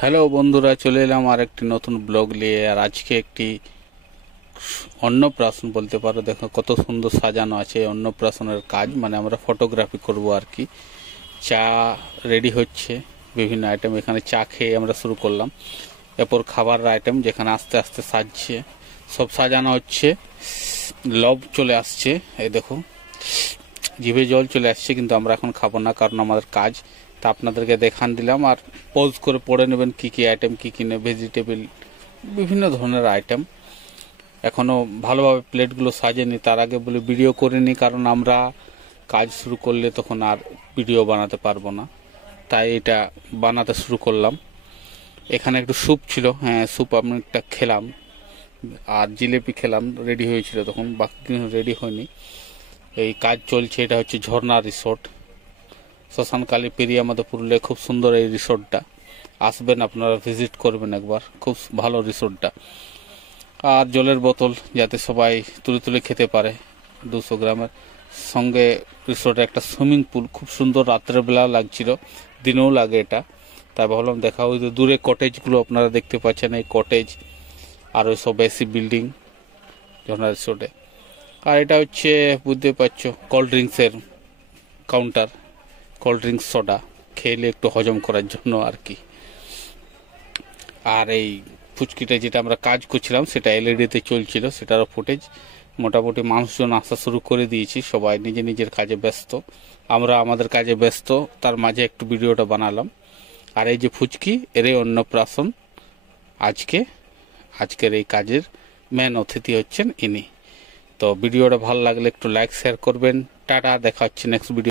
Hello বন্ধুরা, চলে এলাম আর একটি নতুন ব্লগ নিয়ে। আর আজকে একটি অন্নপ্রাশন বলতে পারো। দেখো কত সুন্দর সাজানো আছে। অন্নপ্রাশনের কাজ মানে আমরা ফটোগ্রাফি করব আর কি। চা রেডি হচ্ছে, বিভিন্ন আইটেম। এখানে চা খেয়ে আমরা শুরু করলাম। এরপর খাবার আইটেম যেখানে আস্তে আস্তে সাজছে, সব সাজানো হচ্ছে। লব চলে আসছে, এই দেখো জিভে জল চলে আসছে, কিন্তু আমরা এখন খাবো না কারণ আমাদের কাজ। তা আপনাদেরকে দেখান দিলাম। আর পজ করে পড়ে নেবেন কি কি আইটেম, কি কি নেই, ভেজিটেবল বিভিন্ন ধরনের আইটেম। এখনো ভালোভাবে প্লেটগুলো সাজেনি, তার আগে বলে ভিডিও করিনি, কারণ আমরা কাজ শুরু করলে তখন আর ভিডিও বানাতে পারবো না, তাই এটা বানাতে শুরু করলাম। এখানে একটু স্যুপ ছিল, হ্যাঁ স্যুপ আমি একটা খেলাম। আর জিলেপি খেলাম, রেডি হয়েছিল তখন, বাকি কিছু রেডি হয়নি। এই কাজ চলছে। এটা হচ্ছে ঝর্ণা রিসোর্ট, শ্মশানকালী পেরিয়ে আমাদের পুরুলিয়ায়। খুব সুন্দর এই রিসোর্টটা, আসবেন আপনারা, ভিজিট করবেন একবার। খুব ভালো রিসোর্টটা। আর জলের বোতল যাতে সবাই তুলে তুলে খেতে পারে, 200 গ্রামের। সঙ্গে রিসোর্টে একটা সুইমিং পুল, খুব সুন্দর। রাত্রের বেলা লাগছিল, দিনেও লাগে এটা। তাই ভাবলাম দেখা। ওই যে দূরে কটেজগুলো আপনারা দেখতে পাচ্ছেন, এই কটেজ আর ওই সব এসি বিল্ডিং ঝর্ণা রিসোর্টে। আর এটা হচ্ছে বুঝতে পারছো কোল্ড ড্রিঙ্কসের কাউন্টার। কোল্ড ড্রিঙ্কস, সোডা খেলে একটু হজম করার জন্য আর কি। আর এই ফুচকিটা যেটা আমরা কাজ করছিলাম সেটা এলইডিতে চলছিল, সেটারও ফুটেজ। মোটামুটি মানুষজন আসা শুরু করে দিয়েছি, সবাই নিজে নিজের কাজে ব্যস্ত, আমরা আমাদের কাজে ব্যস্ত। তার মাঝে একটু ভিডিওটা বানালাম। আর এই যে ফুচকি, এর অন্নপ্রাশন আজকের এই কাজের মেন অতিথি হচ্ছেন ইনি। তো ভিডিওটা ভালো লাগলে একটু লাইক শেয়ার করবেন। টাটা, দেখা হচ্ছে নেক্সট ভিডিও।